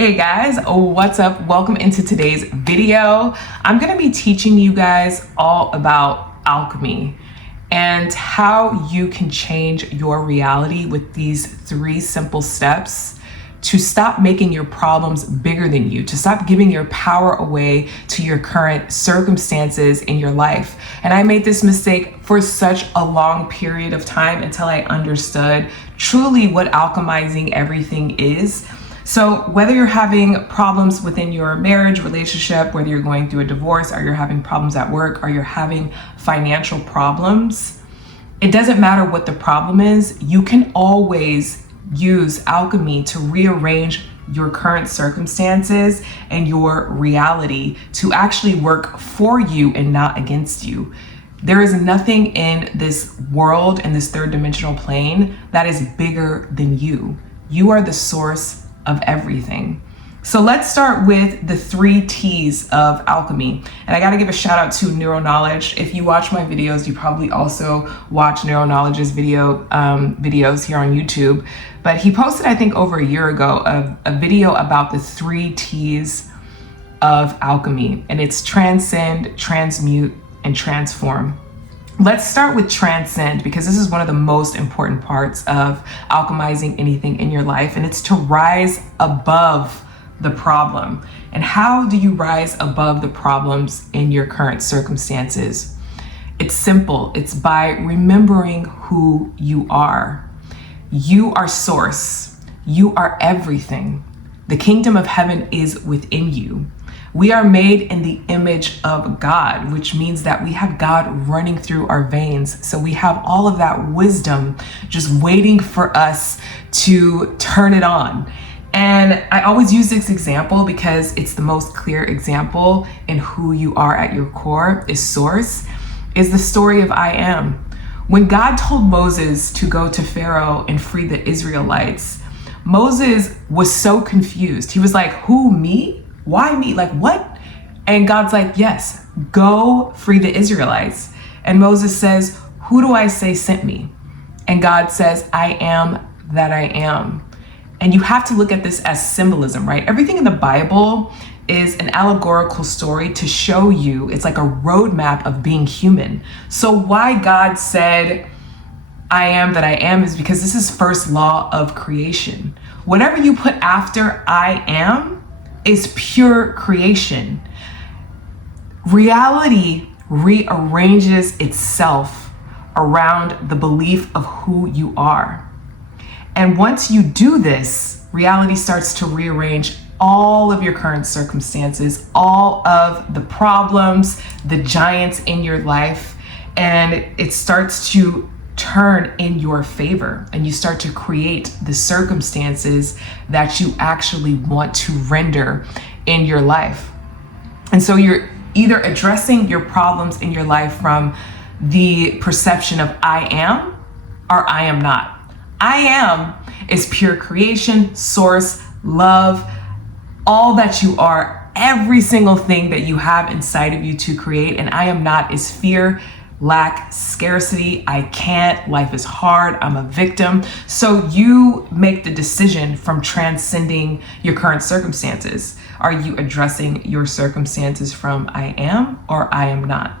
Hey guys, what's up? Welcome into today's video. I'm going to be teaching you guys all about alchemy and how you can change your reality with these 3 simple steps to stop making your problems bigger than you, to stop giving your power away to your current circumstances in your life. And I made this mistake for such a long period of time until I understood truly what alchemizing everything is. So whether you're having problems within your marriage relationship, whether you're going through a divorce, or you're having problems at work, or you're having financial problems, it doesn't matter what the problem is. You can always use alchemy to rearrange your current circumstances and your reality to actually work for you and not against you. There is nothing in this world, in this 3rd dimensional plane, that is bigger than you. You are the source of everything. So let's start with the 3 T's of alchemy. And I got to give a shout out to Neuroknowledge. If you watch my videos, you probably also watch Neuroknowledge's videos here on YouTube. But he posted, I think over a year ago, a video about the 3 T's of alchemy. And it's transcend, transmute, and transform. Let's start with transcend, because this is one of the most important parts of alchemizing anything in your life, and it's to rise above the problem. And how do you rise above the problems in your current circumstances? It's simple. It's by remembering who you are. You are source. You are everything. The kingdom of heaven is within you. We are made in the image of God, which means that we have God running through our veins. So we have all of that wisdom just waiting for us to turn it on. And I always use this example because it's the most clear example in who you are at your core, is source, is the story of I am. When God told Moses to go to Pharaoh and free the Israelites, Moses was so confused. He was like, who, me? Why me? Like, what? And God's like, yes, go free the Israelites. And Moses says, who do I say sent me? And God says, I am that I am. And you have to look at this as symbolism, right? Everything in the Bible is an allegorical story to show you, it's like a roadmap of being human. So why God said, I am that I am, is because this is first law of creation. Whatever you put after I am is pure creation. Reality rearranges itself around the belief of who you are. And once you do this, reality starts to rearrange all of your current circumstances, all of the problems, the giants in your life, and it starts to turn in your favor, and you start to create the circumstances that you actually want to render in your life. And so you're either addressing your problems in your life from the perception of I am or I am not. I am is pure creation, source, love, all that you are, every single thing that you have inside of you to create. And I am not is fear, lack, scarcity, I can't, life is hard, I'm a victim. So you make the decision from transcending your current circumstances. Are you addressing your circumstances from I am or I am not?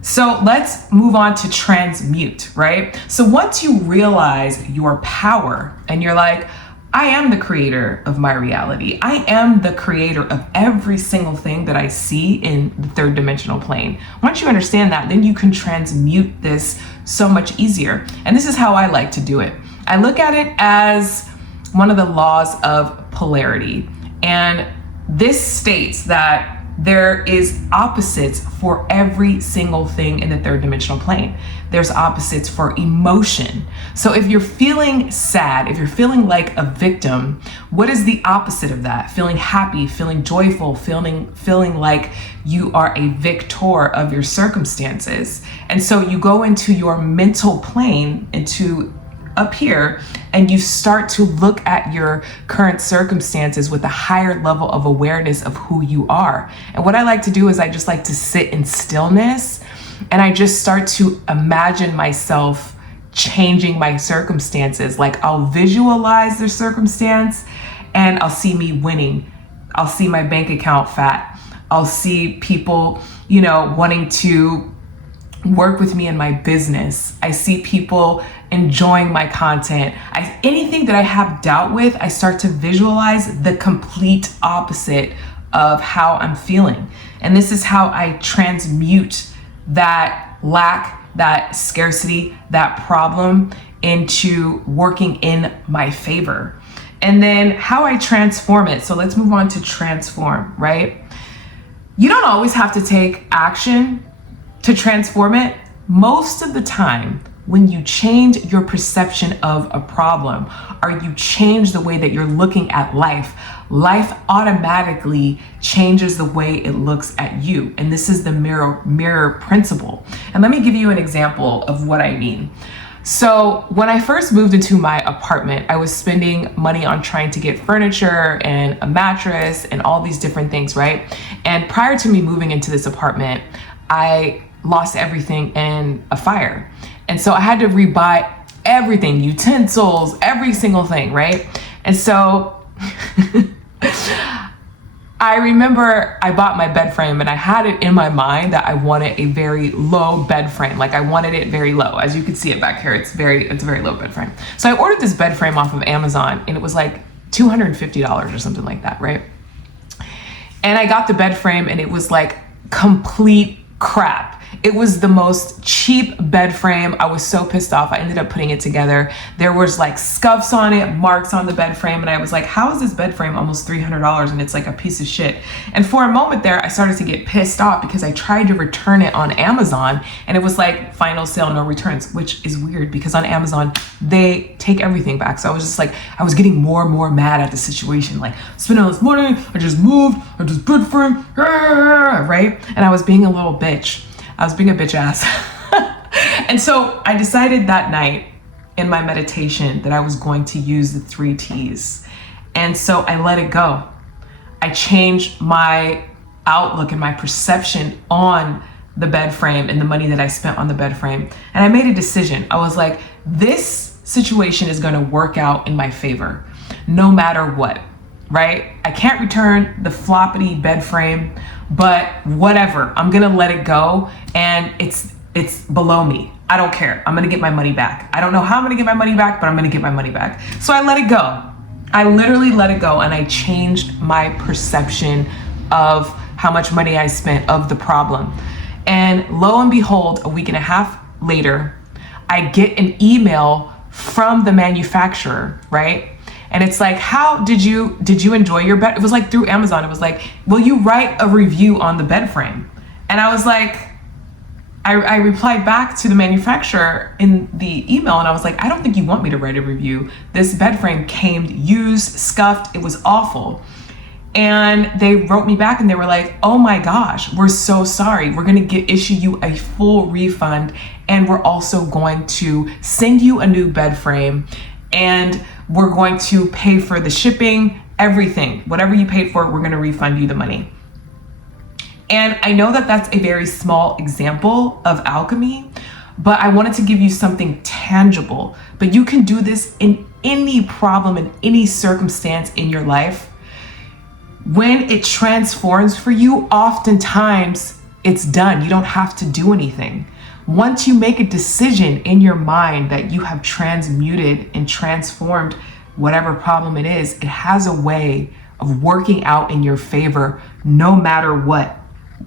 So let's move on to transmute, right? So once you realize your power and you're like, I am the creator of my reality. I am the creator of every single thing that I see in the 3rd dimensional plane. Once you understand that, then you can transmute this so much easier. And this is how I like to do it. I look at it as one of the laws of polarity. And this states that there is opposites for every single thing in the 3rd dimensional plane. There's opposites for emotion. So if you're feeling sad, if you're feeling like a victim, what is the opposite of that? Feeling happy, feeling joyful, feeling like you are a victor of your circumstances. And so you go into your mental plane, into up here, and you start to look at your current circumstances with a higher level of awareness of who you are. And what I like to do is I just like to sit in stillness, and I just start to imagine myself changing my circumstances. Like I'll visualize the circumstance and I'll see me winning. I'll see my bank account fat. I'll see people, wanting to work with me in my business. I see people enjoying my content. Anything that I have doubt with, I start to visualize the complete opposite of how I'm feeling. And this is how I transmute that lack, that scarcity, that problem into working in my favor. And then how I transform it. So let's move on to transform, right? You don't always have to take action to transform it. Most of the time, when you change your perception of a problem, or you change the way that you're looking at life, life automatically changes the way it looks at you. And this is the mirror principle. And let me give you an example of what I mean. So when I first moved into my apartment, I was spending money on trying to get furniture and a mattress and all these different things, right? And prior to me moving into this apartment, I lost everything in a fire. And so I had to rebuy everything, utensils, every single thing, right? And so I remember I bought my bed frame and I had it in my mind that I wanted a very low bed frame. Like I wanted it very low. As you can see it back here, it's a very low bed frame. So I ordered this bed frame off of Amazon and it was like $250 or something like that, right? And I got the bed frame and it was like complete crap. It was the most cheap bed frame. I was so pissed off. I ended up putting it together. There was like scuffs on it, marks on the bed frame. And I was like, how is this bed frame almost $300 and it's like a piece of shit? And for a moment there, I started to get pissed off because I tried to return it on Amazon and it was like final sale, no returns, which is weird because on Amazon, they take everything back. So I was just like, I was getting more and more mad at the situation. Like spending all this money, I just moved, I just bed frame, right? And I was being a little bitch. I was being a bitch ass. And so I decided that night in my meditation that I was going to use the 3 T's. And so I let it go. I changed my outlook and my perception on the bed frame and the money that I spent on the bed frame. And I made a decision. I was like, this situation is going to work out in my favor, no matter what, right? I can't return the floppity bed frame, but whatever, I'm gonna let it go and it's below me. I don't care. I'm gonna get my money back. I don't know how I'm gonna get my money back, but I'm gonna get my money back. So I let it go. I literally let it go and I changed my perception of how much money I spent of the problem. And lo and behold, a week and a half later, I get an email from the manufacturer, right? And it's like, how did you enjoy your bed? It was like through Amazon. It was like, will you write a review on the bed frame? And I was like, I replied back to the manufacturer in the email and I was like, I don't think you want me to write a review. This bed frame came used, scuffed, it was awful. And they wrote me back and they were like, oh my gosh, we're so sorry. We're gonna issue you a full refund and we're also going to send you a new bed frame and we're going to pay for the shipping, everything. Whatever you paid for, we're gonna refund you the money. And I know that that's a very small example of alchemy, but I wanted to give you something tangible. But you can do this in any problem, in any circumstance in your life. When it transforms for you, oftentimes it's done. You don't have to do anything. Once you make a decision in your mind that you have transmuted and transformed whatever problem it is, it has a way of working out in your favor no matter what.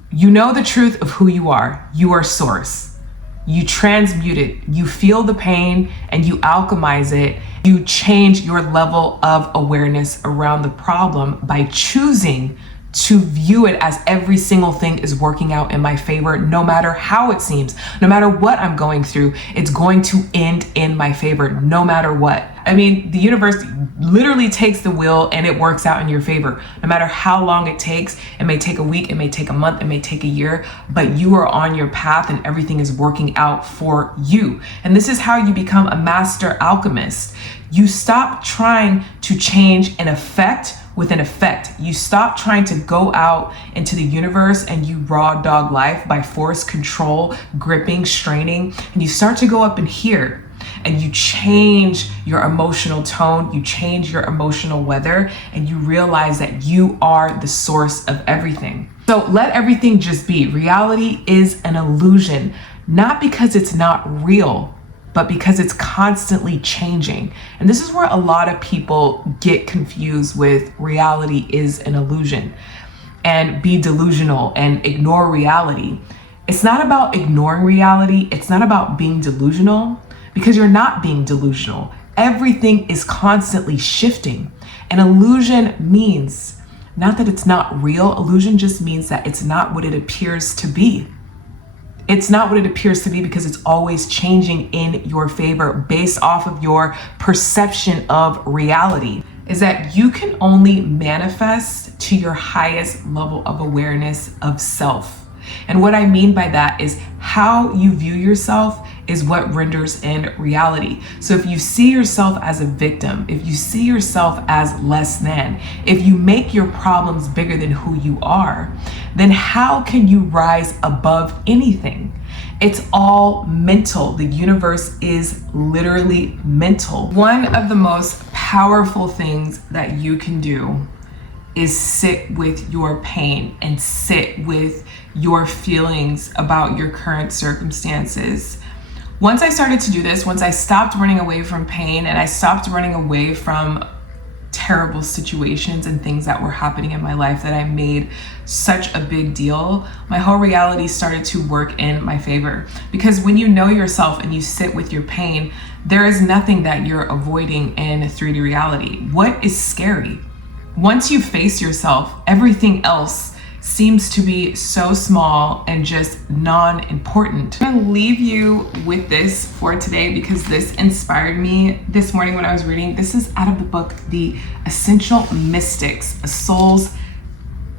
You know the truth of who you are. You are source. You transmute it. You feel the pain and you alchemize it. You change your level of awareness around the problem by choosing to view it as every single thing is working out in my favor, no matter how it seems, no matter what I'm going through, it's going to end in my favor, no matter what. I mean, the universe literally takes the wheel and it works out in your favor, no matter how long it takes. It may take a week, it may take a month, it may take a year, but you are on your path and everything is working out for you. And this is how you become a master alchemist. You stop trying to change an effect with an effect. You stop trying to go out into the universe and you raw dog life by force, control, gripping, straining, and you start to go up in here. and you change your emotional tone, you change your emotional weather, and you realize that you are the source of everything. So let everything just be. Reality is an illusion, not because it's not real, but because it's constantly changing. And this is where a lot of people get confused with reality is an illusion and be delusional and ignore reality. It's not about ignoring reality. It's not about being delusional, because you're not being delusional. Everything is constantly shifting. An illusion means not that it's not real. Illusion just means that it's not what it appears to be. It's not what it appears to be because it's always changing in your favor based off of your perception of reality. Is that you can only manifest to your highest level of awareness of self. And what I mean by that is how you view yourself is what renders in reality. So if you see yourself as a victim, if you see yourself as less than, if you make your problems bigger than who you are, then how can you rise above anything? It's all mental. The universe is literally mental. One of the most powerful things that you can do is sit with your pain and sit with your feelings about your current circumstances. Once I started to do this, once I stopped running away from pain and I stopped running away from terrible situations and things that were happening in my life that I made such a big deal, my whole reality started to work in my favor. Because when you know yourself and you sit with your pain, there is nothing that you're avoiding in 3D reality. What is scary? Once you face yourself, everything else seems to be so small and just non-important. I'm gonna leave you with this for today because this inspired me this morning when I was reading. This is out of the book, The Essential Mystics, a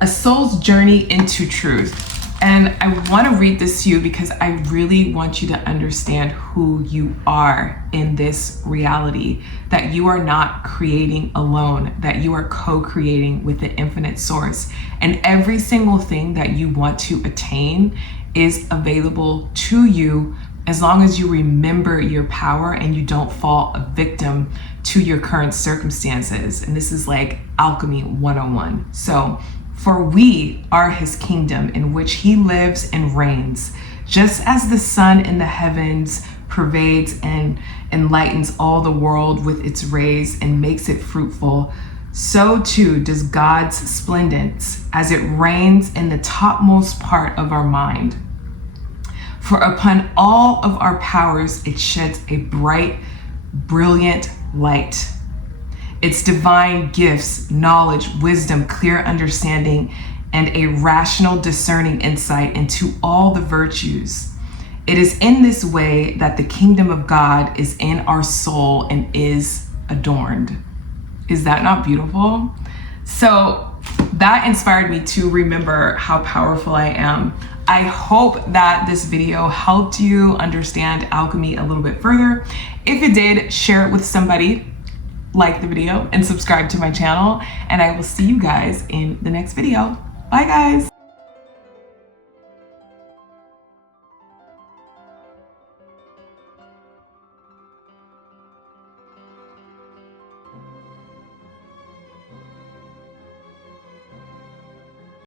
soul's journey into truth. And I want to read this to you because I really want you to understand who you are in this reality, that you are not creating alone, that you are co-creating with the infinite source. And every single thing that you want to attain is available to you as long as you remember your power and you don't fall a victim to your current circumstances. And this is like alchemy 101. So, for we are his kingdom in which he lives and reigns. Just as the sun in the heavens pervades and enlightens all the world with its rays and makes it fruitful, so too does God's splendence as it reigns in the topmost part of our mind. For upon all of our powers it sheds a bright, brilliant light. Its divine gifts, knowledge, wisdom, clear understanding, and a rational discerning insight into all the virtues. It is in this way that the kingdom of God is in our soul and is adorned. Is that not beautiful? So that inspired me to remember how powerful I am. I hope that this video helped you understand alchemy a little bit further. If it did, share it with somebody. Like the video and subscribe to my channel, and I will see you guys in the next video. Bye guys.